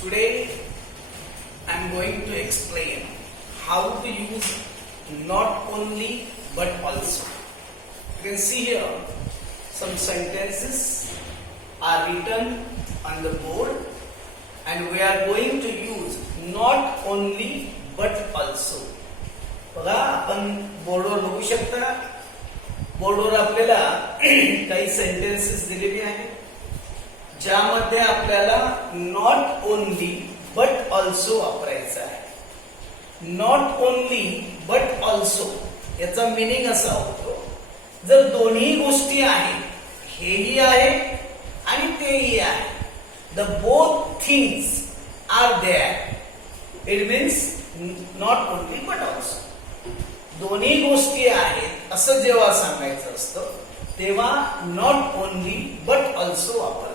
Today I am going to explain how to use not only but also. You can see here some sentences are written on the board and we are going to use not only but also. बघा आपण बोर्डवर बघू शकता. बोर्डवर आपल्याला काही सेंटेन्सेस दिलेली आहेत ज्यामध्ये आपल्याला नॉट ओनली बट ऑल्सो वापरायचं आहे. नॉट ओनली बट ऑल्सो याचा मिनिंग असा होतो, जर दोन्ही गोष्टी आहेत, हेही आहे आणि तेही आहे, the both things are there, it means not only but also. दोन्ही गोष्टी आहेत असं जेव्हा सांगायचं असतं तेव्हा नॉट ओनली बट ऑल्सो वापरतात.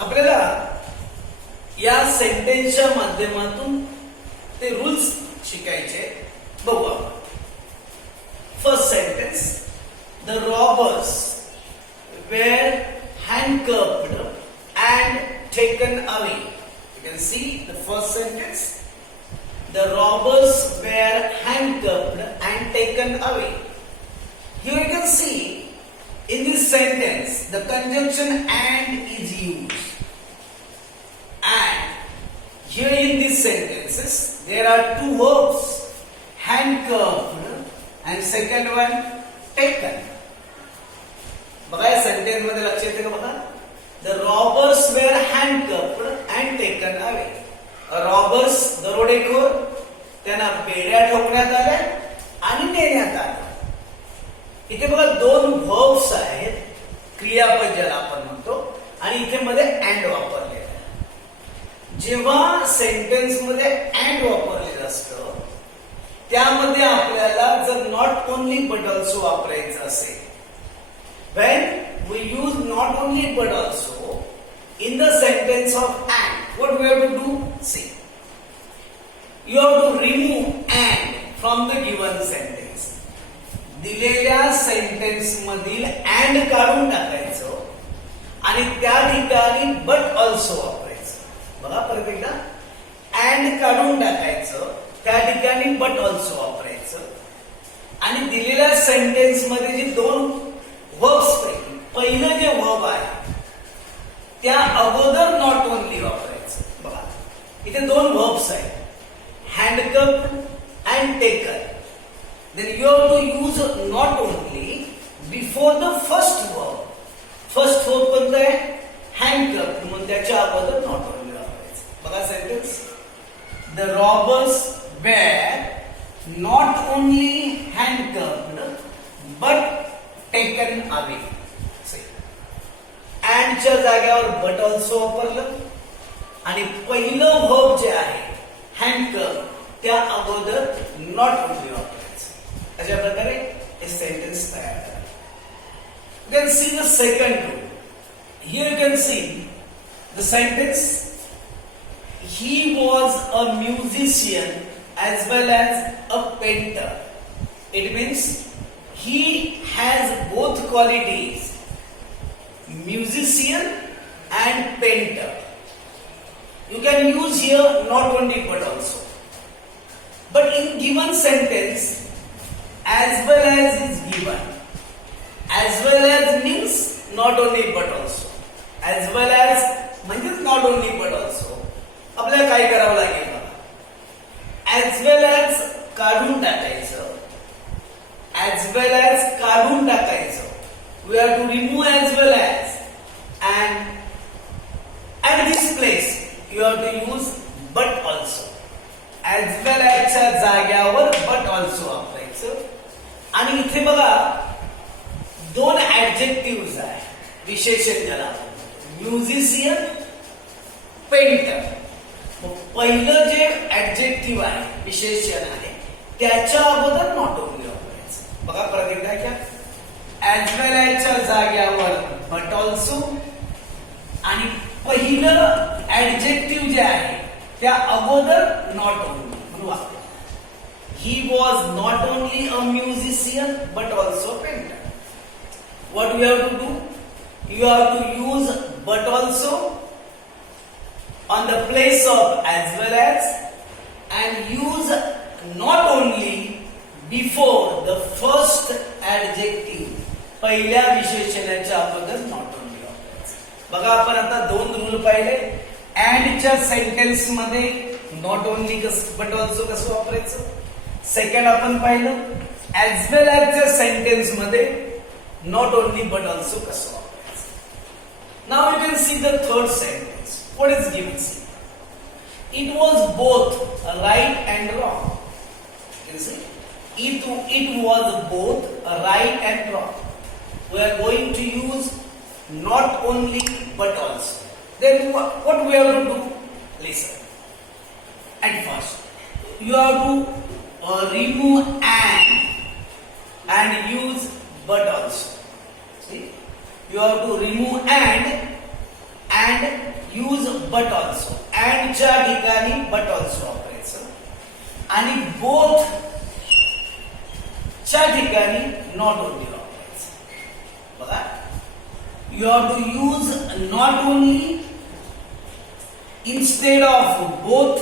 आपल्याला या सेंटेन्सच्या माध्यमातून ते रूल्स शिकायचे. बघू आपण. First sentence, the robbers were handcuffed and taken away. You can see the first sentence, the robbers were handcuffed and taken away. Here you can see in this sentence the conjunction and is used, and here in these sentences there are two verbs, handcuffed and second one taken. बघा या सेंटेन्स मध्ये लक्ष येते का? बघा, the robbers were handcuffed and taken away. Robbers दरोडेखोर त्यांना बेड्या ठोकण्यात आल्या आणि नेण्यात आलं. इथे बघा दोन व्हर्ब्स आहेत, क्रियापद ज्याला आपण म्हणतो, आणि इथे मध्ये अँड वापरलेलं आहे. जेव्हा सेंटेन्स मध्ये अँड वापरलेलं असतं त्यामध्ये आपल्याला जर नॉट ओनली बट ऑल्सो वापरायचं असेल, when we use not only but also in the sentence of and, what we have to do? See, you have to remove and from the given sentence. दिलेल्या सेंटेन्स मधील and काढून टाकायचं आणि त्या ठिकाणी but also वापरायचं. बघा परत एकदा, and काढून टाकायचं, त्या ठिकाणी but also वापरायचं आणि दिलेल्या सेंटेन्स मध्ये जे दोन वर्ब्स पैकी पहिलं जे वर्ब आहे त्या अगोदर नॉट ओनली वापरायचं. बघा इथे दोन वर्ब्स आहेत, handcuffed and taken. Then you have to use not only before the first verb. First verb कोणतं आहे? हँडकफ्ड, म्हणून त्याच्या अगोदर नॉट ओनली वापरायचं. बघा sentence, the robbers were not only handcuffed but taken away. अँडच्या जाग्यावर बट ऑल्सो वापरलं आणि पहिलं वर्ब जे आहे हँडकफ त्या अगोदर नॉट ओनली वापरायचं. अशा प्रकारे हे सेंटेन्स तयार करा. You can see the second rule. Here you can see the sentence, he was a musician as well as a painter. It means he has both qualities, musician and painter. You can use here not only but also. But in given sentence, as well as is given. As well as means not only but also. As well as म्हणजेच not only but also. आपल्याला काय करावं लागेल? As well as काढून टाकायचं. As well as काढून टाकायचं. We have to remove as well as, and at this place you have to use but also. As well as च्या जाग्यावर but also वापरायचं. आणि इथे बघा दोन ऍडजेक्टिव्ह आहे, विशेषण ज्याला म्युझिशियन, पेंटर. पहिलं जे ऍडजेक्टिव्ह आहे, विशेषण आहे, त्याच्या अगोदर नॉट ओनली वापरायचं. बघा परत एकदा क्या, as well as च्या जाग्यावर but also आणि पहिलं ऍडजेक्टिव्ह जे आहे त्या अगोदर नॉट ओनली म्हणून वापरायचं. He was not only a musician but also a painter. What we have to do? You have to use but also on the place of as well as and use not only before the first adjective. पहिल्या विशेषणाच्या अगोदर not only वापरायचं. बघा आपण आता दोन rule पाहिले. अँडच्या सेंटेन्स मध्ये नॉट ओनली बट ऑल्सो कसं वापरायचं. सेकंड आपण पाहिलं ऍज वेल ॲजच्या सेंटेन्स मध्ये नॉट ओनली बट ऑल्सो कसं वापरायचं. Now you can see the third sentence. What is given. It was both right and wrong. It was both right and wrong. We are going to use not only but also. Then what we have to do? Listen. At first, you have to remove and use but also. See, you have to remove and use but also. And च्या ठिकाणी but also वापरायचं आणि both च्या ठिकाणी not only वापरायचं. बघा, you have to use not only instead of both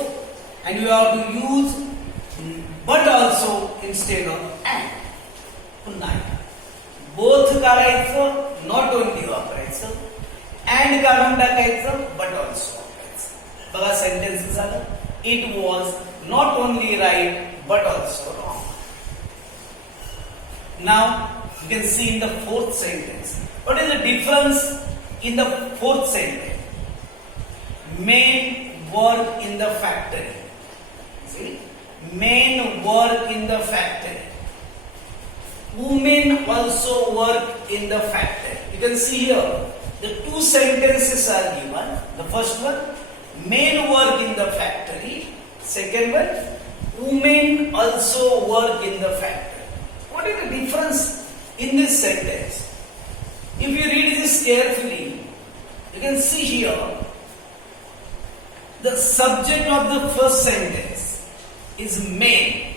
and you have to use but also instead of and. पुन्हा both काढायचं नॉट ओनली वापरायचं and काढून टाकायचं but also वापरायचं. बघा सेंटेन्स झालं. It was not only right but also wrong. Now you can see in the fourth sentence. What is the difference in the fourth sentence? Men work in the factory. See? Men work in the factory. Women also work in the factory. You can see here the two sentences are given. The first one, men work in the factory. Second one, women also work in the factory. What is the difference in this sentence? If you read this carefully, you can see here the subject of the first sentence is men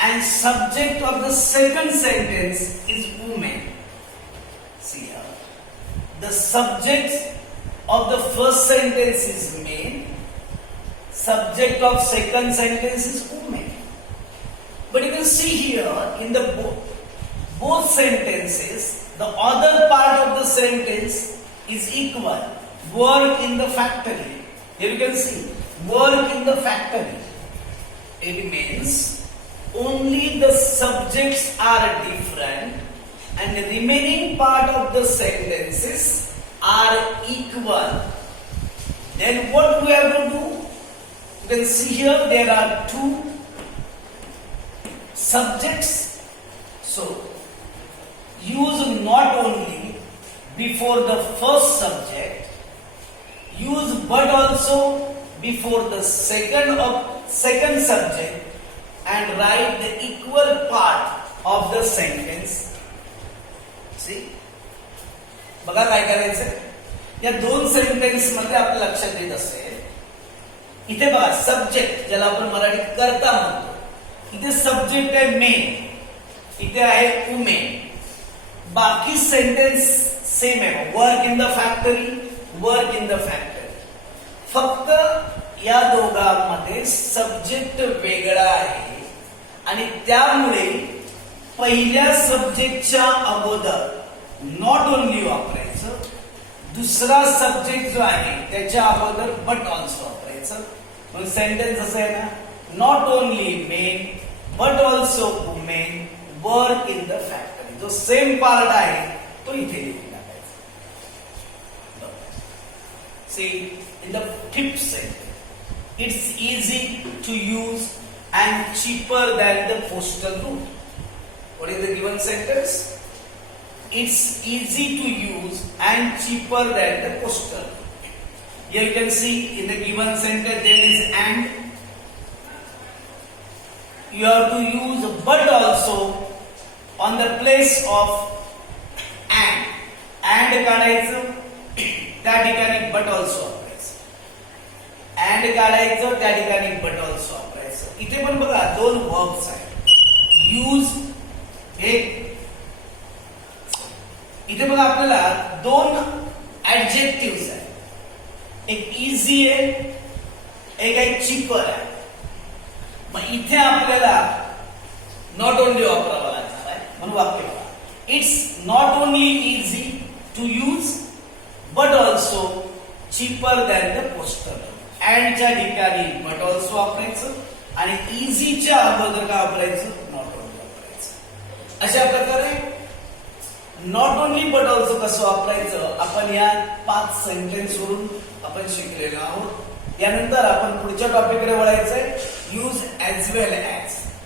and subject of the second sentence is woman. See here, the subject of the first sentence is men, subject of second sentence is woman. But you can see here in the both sentences, the other part of the sentence is equal. Work in the factory. Here you can see work in the factory. It means only the subjects are different and the remaining part of the sentences are equal. Then what we have to do? You can see here there are two subjects. So use not only before the first subject, use but also before the second subject and write the equal part of the sentence. See? बघा काय करायचं. या दोन सेंटेन्स मध्ये आपल्या लक्षात येत असेल, इथे बघा सब्जेक्ट ज्याला आपण मराठीत कर्ता म्हणतो, इथे सब्जेक्ट आहे मेन, इथे आहे वुमेन. बाकी सेंटेन्स सेम आहे. Work in the factory, work in the factory. फक्त या दोघांमध्ये सब्जेक्ट वेगळा आहे आणि त्यामुळे पहिल्या सब्जेक्टच्या अगोदर नॉट ओनली वापरायचं, दुसरा सब्जेक्ट जो आहे त्याच्या अगोदर बट ऑल्सो वापरायचं. मग सेंटेन्स असं आहे ना, not only men but also women work in the factory. जो सेम पार्ट आहे तो इथे लिहून टाकायचा. See, in the fifth sentence, it's easy to use and cheaper than the postal route. What is the given sentence? It's easy to use and cheaper than the postal route. Here you can see in the given sentence there is and. You have to use but also on the place of and. And काढायचं त्या ठिकाणी but also वापरायचं. And काढायचं त्या ठिकाणी but also वापरायचं. इथे पण बघा दोन verbs आहेत. use हे इथे बघा आपल्याला दोन adjectives आहेत. एक इझी आहे, एक आहे चीपर आहे. मग इथे आपल्याला नॉट ओनली वापरावा लागणार आहे. म्हणून वाक्य बघा, it's not only easy to use but also cheaper than the postal. अँडच्या ठिकाणी बट ऑल्सो वापरायचं आणि इझीच्या अगोदर काय वापरायचं, नॉट ओनली वापरायचं. अशा प्रकारे नॉट ओनली बट ऑल्सो कसं वापरायचं आपण या 5 सेंटेन्स वरून आपण शिकलेलो आहोत. यानंतर आपण पुढच्या टॉपिककडे वळायचंय, यूज ऍज वेल ऍज.